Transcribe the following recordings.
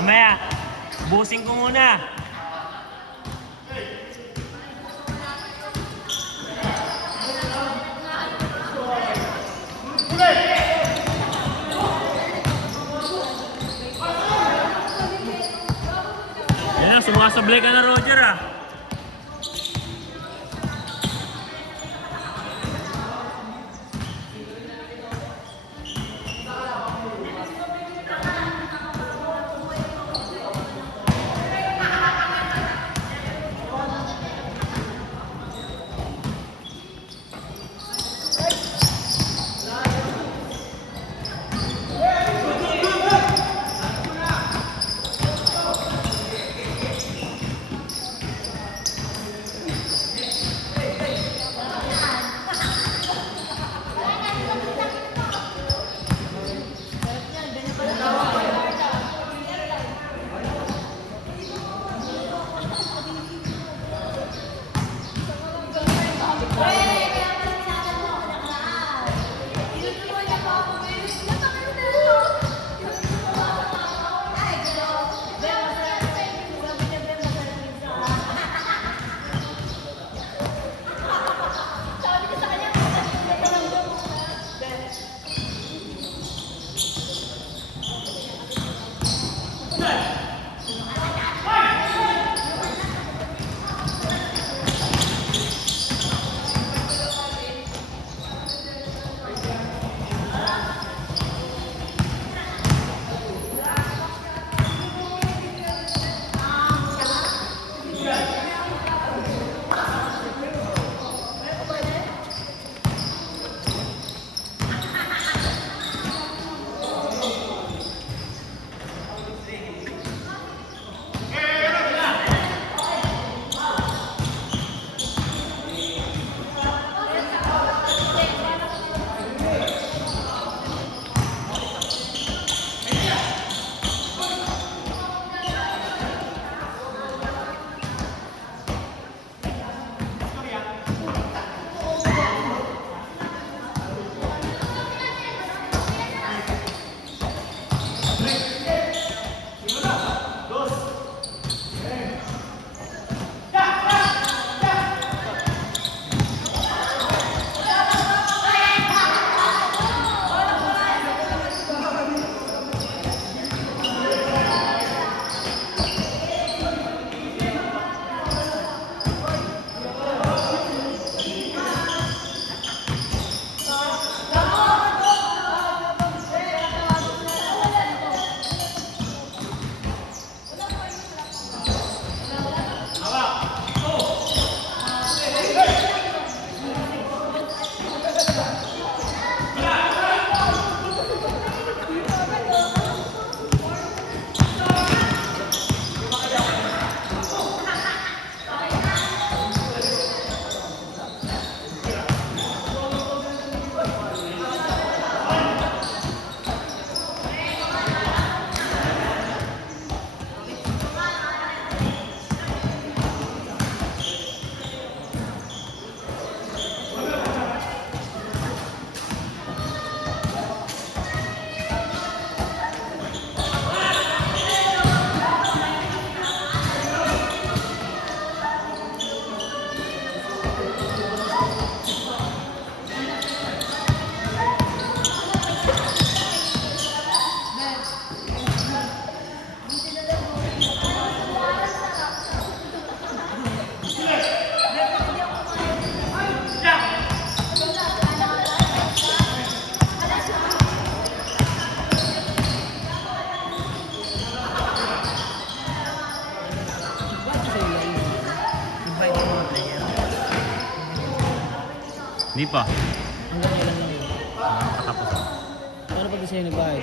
Mamaya, busing ko muna. Yan na, sumasablay ka na, Roger, ah. pa. Hanggang ilan lang yun. Katapos. Ano pag gusto nyo nagbayad?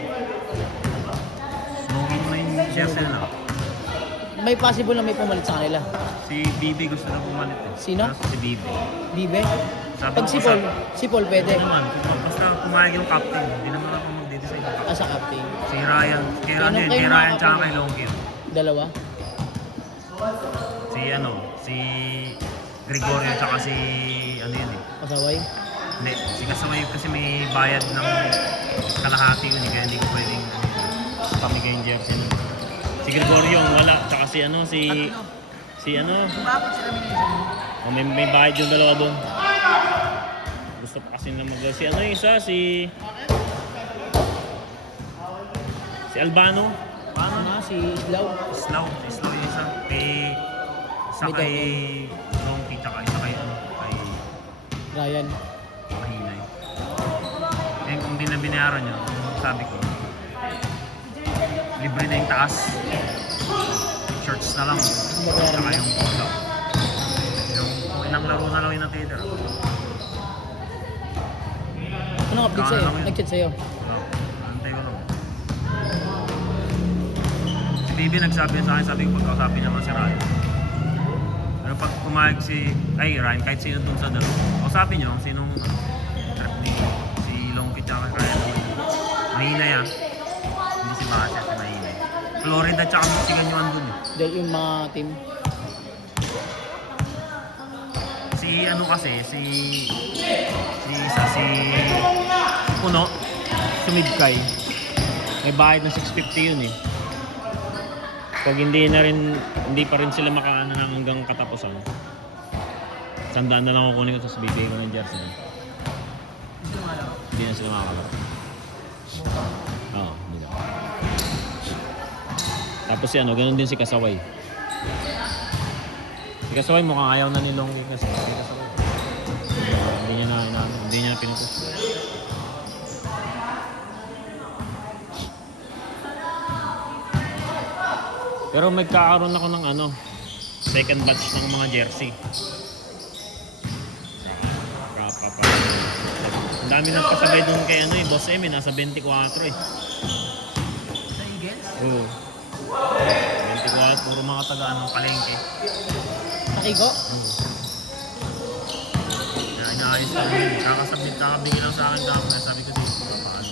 Smoking mo na yung jersey na. May possible na may pumalit sa kanila. Si Bibi gusto na pumalit eh. Sino? Si Bibi. Bibe? Sabi Pag ko si Paul, si Paul pwede. Hindi naman. Basta pumayag yung captain. Hindi naman ako magde-decide ng captain. Sa captain. Si Ryan. Kay Sino Ryan, kayo kay Ryan mga tsaka kapatid? kay Longkir. Dalawa? Si Gregorio tsaka si ano yun eh. Pasaway? Hindi, si Kasaway kasi may bayad ng kalahati yun eh, kaya hindi ko pwedeng pamigay yung jersey nun. Si Gregorio wala, tsaka si oh, may bayad yung dalawa doon. Gusto pa kasi na si ano yung isa, si Albano. Ano? Si Islaw? Islaw yung isa. Isa May kay Longki, tsaka isa kay Ryan. Mahinay. Eh kung di na binayaran nyo, sabi ko, libre na yung taas. Shorts na lang. Tsaka yung pull-up. Yung kung ilang laro na lang yung natitira. Anong update sa'yo? Nag-chat sa'yo? Antay ko lang. Si Bibi nagsabi sa akin, sabi ko pagkakasabi naman si Ryan. Pero pag pumayag Ryan, kahit sino dun sa dalawa. O sabi nyo, sinong trap ni si Longkit tsaka Ryan. Mahinay ah. Hindi si Basya, si Mahinay. Florida tsaka Michigan yung andun eh. Dahil yung mga team. Si Puno, si Midkay. May bayad na 650 yun eh. Pag hindi pa rin sila makaano ng hanggang katapusan. 100 na lang kukunin ko tapos bibigay ko ng jersey. Hindi na sila makakalaro. Oo, hindi na. Tapos ganun din si Kasaway. Si Kasaway mukhang ayaw na ni Longki kasi hindi niya na pinutos. Pero magkakaroon ako ng second batch ng mga jersey. Ang dami nagpasabay doon kay Boss M, nasa 24 eh. Sa Eagles? Oo. 24, puro mga tagaan ng palengke. Nakigo? Kaya inaayos ko yun. Kakabigil lang sa akin kahapon. Sabi ko dito, paano?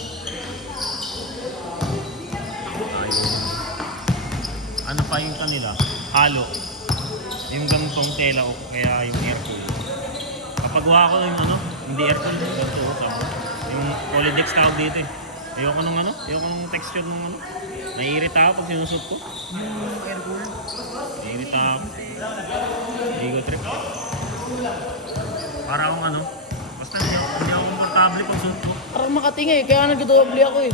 Ano pa yung kanila? Halo. Yung ganitong tela o kaya yung aircool. Kapag gawa ko yung hindi aircool, ganito yung Polydex tawag dito eh. Ayoko nung texture nung naiirita ako pag sinusot ko. Yung aircool? Naiirita ako. Ego trip. Para akong basta hindi ako komportable pag suot ko. Parang makatingay, kaya nag-doble ako eh.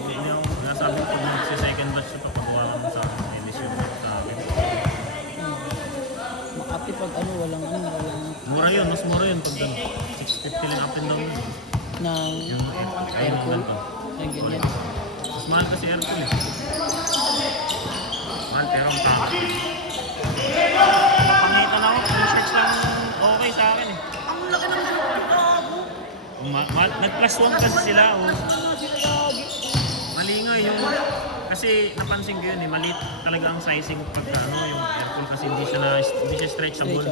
Hindi ako, nasabi ko pag magsi-second batch ito, pagawa ko sa edisyon sa akin. Makati pag walang Mura yun, mas mura yun pag 650 lang up and down yun. ng Yung aircool. ganito. Ang ganyan. Mas mahal kasi aircool eh. Mahal pero ang pangit. Pangitan ako, t-shirts lang okay sa akin eh. Ang laki ng gago! Nag-plus 1 kasi sila oh. Mali nga yung kasi napansin ko yun eh, maliit talaga ang sizing pag yung aircool kasi hindi siya stretchable.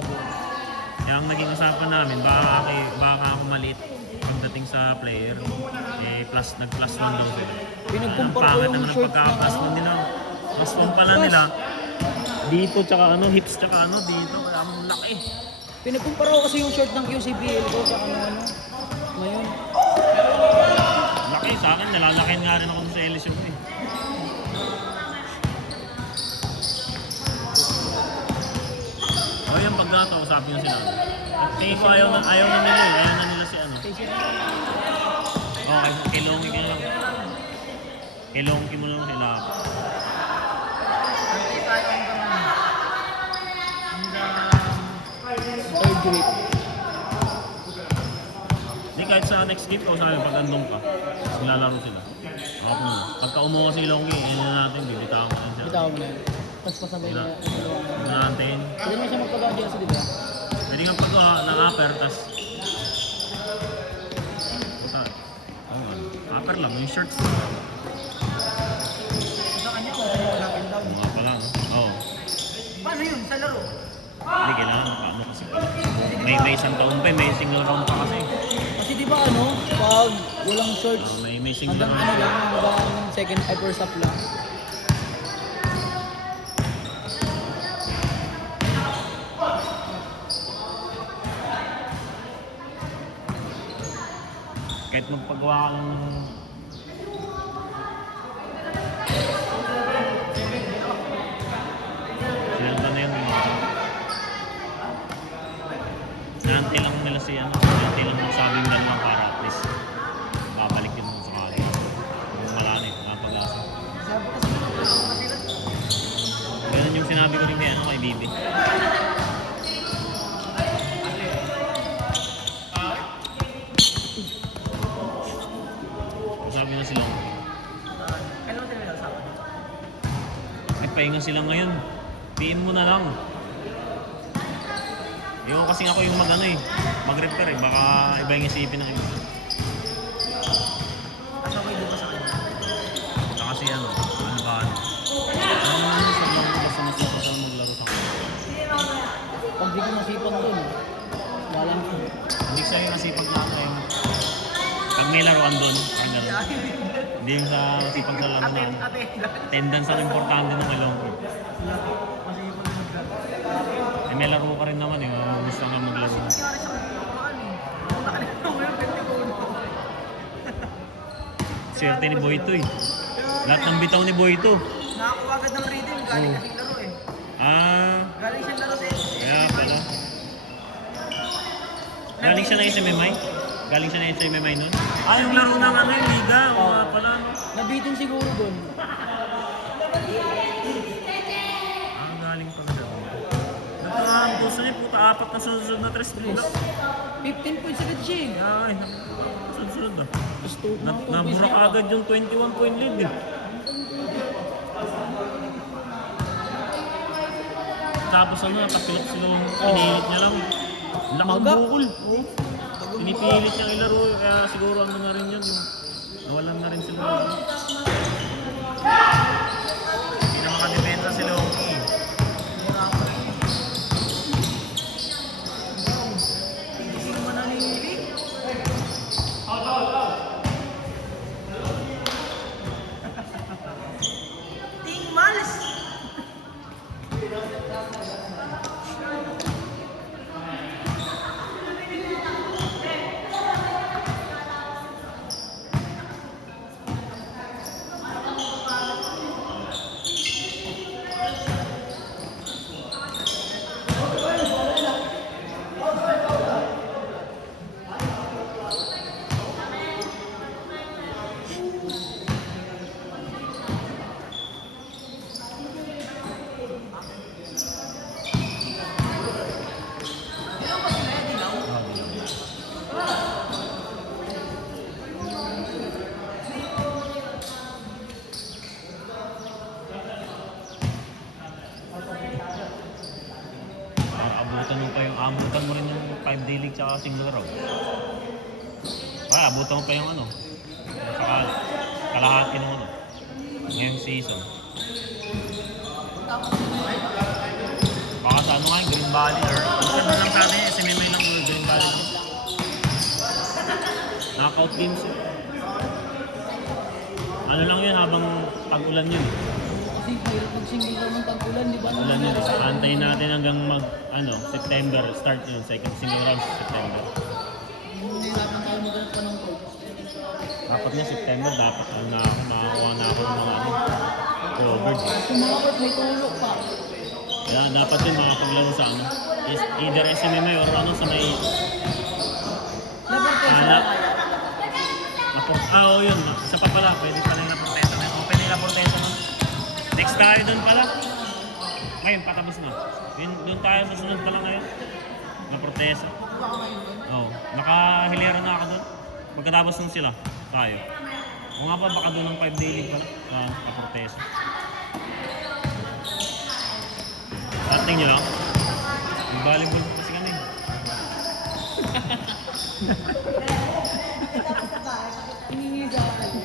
Kaya ang naging usapan namin, baka ako maliit pagdating sa player, nag-plus 1 daw sila. Pinagkumpara ko yung short na Plus 1 nila. Plus 1 pala nila. Dito tsaka hip tsaka dito, wala mong laki. Pinagkumpara ko kasi yung short ng QCBL ko sa ngayon. Laki sa akin, nalalakin nga rin ako sa LSU eh. Yung pagdata, usapin nyo sila. At tingin ko ayaw na nila eh. Ayaw na nila si Okay, kay Longki ka na lang. Kay Longki mo lang sila. Third grade. Hindi kahit sa next game ko, sabi pag andong ka. Tapos nilalaro sila. Okay. Pagka umuha si Longki, natin, bibitawan ko lang siya. Bitaw mo na yun. Tapos pasabay na Natin. Pwede naman siya magpag-adjust, di ba? Pwede kang pagawa ng upper, tapos Upper lang, yung shorts. Sa kanya, kung sa'yo wala pin down. Mga pa lang. Oo. Paano yun? Sa laro? Hindi, kailangan paano kasi pa. May isang taon pa, may single round pa kasi. Kasi di ba ano, pag walang shorts, May single hanggang round. ano lang, hanggang second first up lang. Kahit magpagawa ka lang ng... Sinanda na yun. Sinante lang nila si ano. Sinante lang nagsabing lang lang para at least babalik yun sa kanya. Kung malani, mapag-asa. Sabi kasi, Ganun yung sinabi ko rin kay ano, kay Bibi. Sabi na sila, kailan mo sila nag-usapan? nagpahinga sila ngayon. PM mo na lang. Yung kasi ako yung mag-ano eh, mag-repair eh. Baka iba yung isipin ng iba. Kasabay doon pa sa kanya. Saka si ano ba ano. Ano sa laro ko basta masipag ako maglaro sa kanya. Pag di ko nasipag doon, walang ko. Hindi siya yung nasipag na ano yung pag may laruan doon, parang gano'n. Hindi yung sa masipag sa laro na ano. Attendance ang importante ng ilong ko. Eh, may laro ka rin naman eh, gusto nga maglaro. Swerte ni Boyto eh. Lahat ng bitaw ni Boyto. Nakakuha agad ng rhythm, galing kasi laro eh. Galing siya laro sa Kaya pala. Galing siya na SMMI? Galing siya na SMMI nun? Yung laro ng ano yung liga. O pala. Nabitin siguro doon. Galing pala siya. Nagkakahamdos na puta, 4 na sunod-sunod na 3 Yes. 15 points agad siya eh. Ay, sunod-sunod ah. Tapos mga 2 points Nabura niya. ka agad yung 21 point lead eh. Tapos ano, nakapilot sila ng pinilit niya lang. Ang lakang Maga. bukol. Pinipilit niyang ilaro, kaya siguro ano na rin yun. Yung nawalan na rin sila. Hindi na makadepensa sila okay. Hindi mo nanili. Ting malas. Abutan mo rin yung 5-day league tsaka single round. Abutan mo pa yung ano. Saka kalahati ng ano. Ngayong season. Baka sa ano nga yung Green Valley or ano lang sa atin, SMMA lang yung Green Valley lang. Knockout games yun. Ano lang yun habang pag-ulan yun. Kasi hirap mag-single round ng tag-ulan, di ba? Ulan yun. Antayin natin hanggang September. Start yun. Second single round sa September. Nahihirapan tayo maghanap pa ng coach. Dapat nga September, dapat makakuha na ako ng mga covered. Kung mga court may tulog pa. Kaya dapat yun makapaglaro sa ano. Either SMMA or ano sa may... Never test Ano? na Oo yun. Isa pa pala. Pwede pala yung Laportesa na. Open yung Laportesa na. Next tayo doon pala. Ngayon, patapos na. Doon tayo sa sunod pala ngayon. Laportesa. Oo. Nakahilera na ako doon. Pagkatapos nung sila, tayo. O nga pa, baka doon ng 5-day league pala. Sa Laportesa. Ating nyo lang. Yung volleyball kasi kami. Hinihigaan.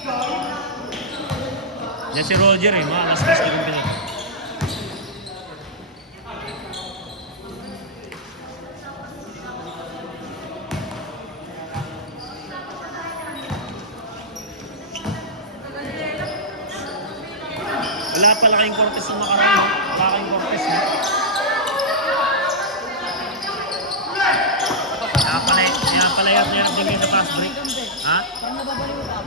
Yan si Roger eh, mga mas di kong pinag. Wala pala kayong Cortez na makaraan, no? Wala kayong Cortez, no? Kaya pala hirap din kayo sa fast break. Ha? Parang nababaliw ka.